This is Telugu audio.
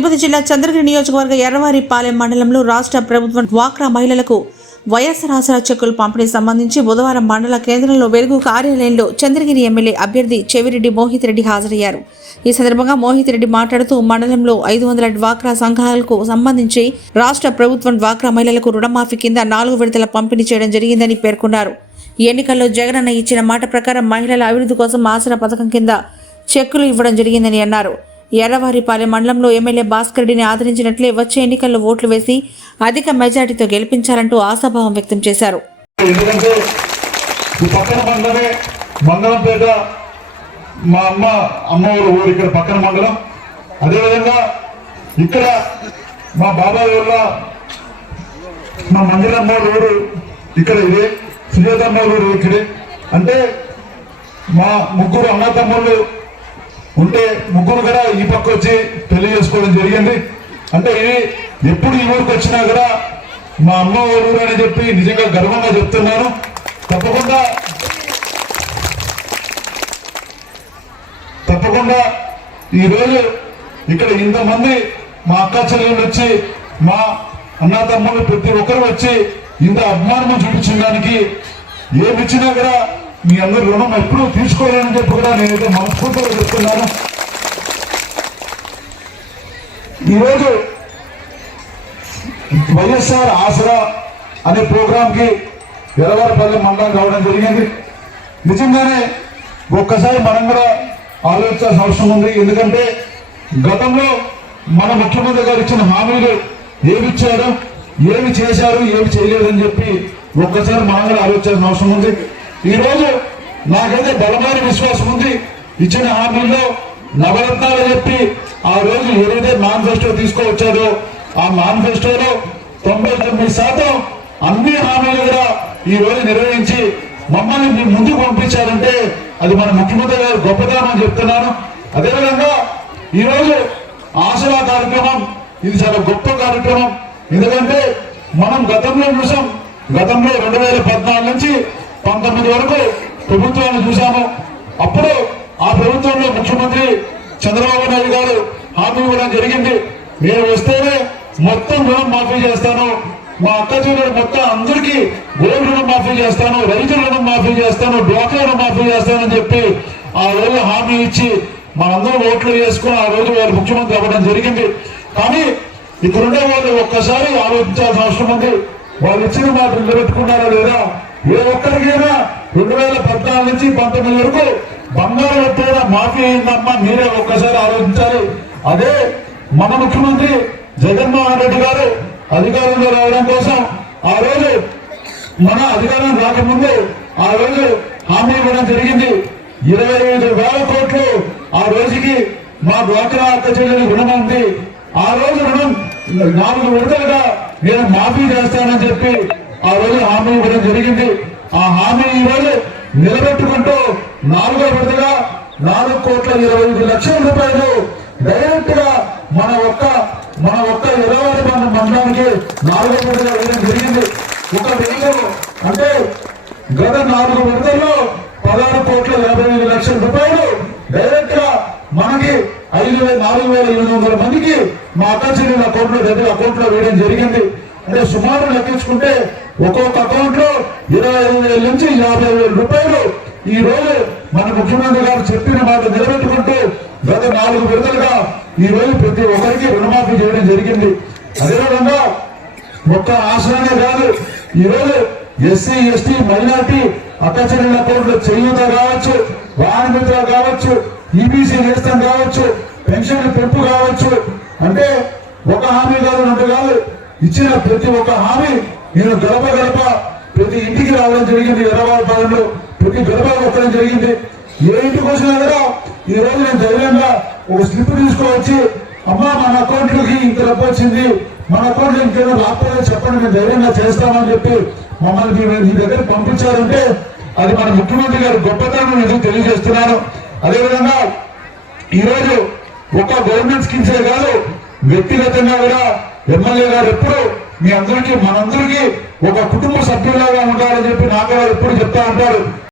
తిరుపతి జిల్లా చంద్రగిరి నియోజకవర్గ ఎర్రవారిపాలెం మండలంలో రాష్ట్ర ప్రభుత్వం డ్వాక్రా మహిళలకు వైఎస్ఆర్ ఆసరా చెక్కులు పంపిణీ సంబంధించి బుధవారం మండల కేంద్రంలో వెలుగు కార్యాలయంలో చంద్రగిరి ఎమ్మెల్యే అభ్యర్థి చెవిరెడ్డి మోహిత్ రెడ్డి హాజరయ్యారు. ఈ సందర్భంగా మోహిత్ రెడ్డి మాట్లాడుతూ మండలంలో ఐదు వందల డ్వాక్రా సంఘాలకు సంబంధించి రాష్ట్ర ప్రభుత్వం డ్వాక్రా మహిళలకు రుణమాఫీ కింద నాలుగు విడతల పంపిణీ చేయడం జరిగిందని పేర్కొన్నారు. ఎన్నికల్లో జగనన్న ఇచ్చిన మాట ప్రకారం మహిళల అభివృద్ధి కోసం ఆసరా పథకం కింద చెక్కులు ఇవ్వడం జరిగిందని అన్నారు. ఎర్రవారిపాలెం మండలంలో ఎమ్మెల్యే భాస్కర్ రెడ్డిని ఆదరించినట్లే వచ్చే ఎన్నికల్లో ఓట్లు వేసి అధిక మెజార్టీతో గెలిపించాలంటూ ఆశాభావం వ్యక్తం చేశారు. మా అమ్మ అమ్మ ఊరు ఇక్కడ పక్కన మండలం. అదేవిధంగా ఇక్కడ మా బాబాయ్ మా ఊరు ఇక్కడ ఇదే సుజాతమ్మ ఊరు ఇక్కడే. అంటే మా ముగ్గురు అన్న తమ్ముళ్ళు ఉంటే ముగ్గురు కూడా ఈ పక్క వచ్చి పెళ్ళి చేసుకోవడం జరిగింది. అంటే ఇది ఎప్పుడు ఈ ఊరికి వచ్చినా కూడా మా అమ్మ ఊరు అని చెప్పి నిజంగా గర్వంగా చెప్తున్నాను. తప్పకుండా తప్పకుండా ఈ రోజు ఇక్కడ ఇంతమంది మా అక్క చెల్లెళ్ళు వచ్చి మా అన్న తమ్ముళ్ళు ప్రతి ఒక్కరు వచ్చి ఇంత అభిమానం చూపించడానికి ఏమిచ్చినా ఏమి ఇచ్చినా కూడా మీ అందరి రుణం ఎప్పుడూ తీసుకోలేనని చెప్పి కూడా నేనైతే మనస్ఫూర్తిగా చెప్తున్నాను. ఈరోజు వైఎస్ఆర్ ఆసరా అనే ప్రోగ్రాంకి కి మండలం కావడం జరిగింది. నిజంగానే ఒక్కసారి మనం కూడా ఆలోచించాల్సిన అవసరం ఉంది. ఎందుకంటే గతంలో మన ముఖ్యమంత్రి గారు ఇచ్చిన హామీలు ఏమి ఇచ్చారు ఏమి చేశారు ఏమి చేయలేదని చెప్పి ఒక్కసారి మనం కూడా ఆలోచించాల్సిన అవసరం ఉంది. ఈరోజు నాకైతే బలమైన విశ్వాసం ఉంది. ఇచ్చిన హామీల్లో నవరత్నాలు చెప్పి ఆ రోజు ఏదైతే మేనిఫెస్టో తీసుకువచ్చారో ఆ మేనిఫెస్టోలో తొంభై తొమ్మిది శాతం అన్ని హామీలు కూడా ఈ రోజు నిర్వహించి మమ్మల్ని మీ ముందుకు పంపించారంటే అది మన ముఖ్యమంత్రి గారు గొప్పతనం అని చెప్తున్నాను. అదేవిధంగా ఈరోజు రోజు కార్యక్రమం ఇది చాలా గొప్ప కార్యక్రమం. ఎందుకంటే మనం గతంలో చూసాం గతంలో రెండు వేల పద్నాలుగు నుంచి పంతొమ్మిది వరకు ప్రభుత్వాన్ని చూశాము. అప్పుడు ఆ ప్రభుత్వంలో ముఖ్యమంత్రి చంద్రబాబు నాయుడు గారు హామీ ఇవ్వడం జరిగింది. మీరు వస్తేనే మొత్తం రుణం మాఫీ చేస్తాను. మా అక్క చెల్లెలు మొత్తం అందరికీ గోల్డ్ రుణం మాఫీ చేస్తాను. రైతు రుణం మాఫీ చేస్తాను. డ్వాక్రా రుణం మాఫీ చేస్తానని చెప్పి ఆ రోజు హామీ ఇచ్చి మనందరం ఓట్లు వేసుకుని ఆ రోజు వారు ముఖ్యమంత్రి అవ్వడం జరిగింది. కానీ ఇక్కడుండే వాళ్ళు ఒక్కసారి ఆలోచించాల్సిన అవసరం ఉంది. వాళ్ళు ఇచ్చిన మాట నిలబెట్టుకున్నారా లేదా? ఏ ఒక్కరికైనా రెండు వేల పద్నాలుగు నుంచి పంతొమ్మిది వరకు బంగారం ఎప్పుడైనా మాఫీ అయిందమ్మా మీరే ఒక్కసారి ఆలోచించాలి. అదే మన ముఖ్యమంత్రి జగన్మోహన్ రెడ్డి గారు అధికారంలో రావడం కోసం ఆ రోజు మన అధికారం రాకముందు ఆ రోజు హామీ ఇవ్వడం జరిగింది. ఇరవై ఐదు వేల కోట్లు ఆ రోజుకి మా డ్వాక్రా అక్క చెల్లెలు రుణం ఉంది. ఆ రోజు రుణం నాలుగు విడతలుగా నేను మాఫీ చేస్తానని చెప్పి ఆ రోజు హామీ ఇవ్వడం జరిగింది. ఆ హామీ ఈ రోజు నిలబెట్టుకుంటూ నాలుగో విడతగా నాలుగు కోట్ల ఇరవై ఐదు లక్షల రూపాయలు డైరెక్ట్గా మన ఒక్క మన ఒక్క ఇరవై మన మండలానికి నాలుగో విడతగా వేయడం జరిగింది. ఒక వెయ్యి అంటే గత నాలుగు విడతల్లో పదహారు కోట్ల యాభై ఐదు లక్షల రూపాయలు డైరెక్ట్గా మనకి ఐదు వేల నాలుగు వేల ఎనిమిది వందల మందికి మా అక్క చెల్లెల అకౌంట్లో దగ్గర అకౌంట్లో వేయడం జరిగింది. అంటే సుమారు లెక్కించుకుంటే ఒక్కొక్క అకౌంట్లో ఇరవై ఐదు వేల నుంచి యాభై వేల రూపాయలు. ఈ రోజు మన ముఖ్యమంత్రి గారు చెప్పిన మాట నిలబెట్టుకుంటూ గత నాలుగు విడతలుగా ఈ రోజు ప్రతి ఒక్కరికి రుణమాఫీ చేయడం జరిగింది. అదేవిధంగా ఒక్క ఆశ్రమే కాదు ఈ రోజు ఎస్సీ ఎస్టీ మైనార్టీ అక్కచెల్లెల అకౌంట్లో చేయూత కావచ్చు వాహన కావచ్చు ఈబీసీ నేస్తం కావచ్చు పెన్షన్ పెంపు కావచ్చు. అంటే ఒక హామీ కాదు రెండు కాదు. ఇచ్చిన ప్రతి ఒక్క హామీ నేను గడప గడప ప్రతి ఇంటికి రావడం జరిగింది ఎర్రవాడ పాలనలో ప్రతి గడప కొట్టడం జరిగింది. ఏ ఇంటికి వచ్చినా కూడా ఈ రోజు నేను ధైర్యంగా ఒక స్లిప్ తీసుకోవచ్చి అమ్మా మన అకౌంట్లోకి ఇంత డబ్బు వచ్చింది మన అకౌంట్లో ఇంకేదో రాకపోతే చెప్పండి మేము ధైర్యంగా చేస్తామని చెప్పి మమ్మల్ని మీ- దగ్గర పంపించారంటే అది మన ముఖ్యమంత్రి గారు గొప్పతనం నేను తెలియజేస్తున్నాను. అదేవిధంగా ఈరోజు ఒక గవర్నమెంట్ స్కీమ్సే కాదు వ్యక్తిగతంగా కూడా ఎమ్మెల్యే గారు ఎప్పుడు మీ అందరికీ మనందరికీ ఒక కుటుంబ సభ్యులాగా ఉండాలని చెప్పి నాగరాజు ఎప్పుడు చెప్తా ఉంటారు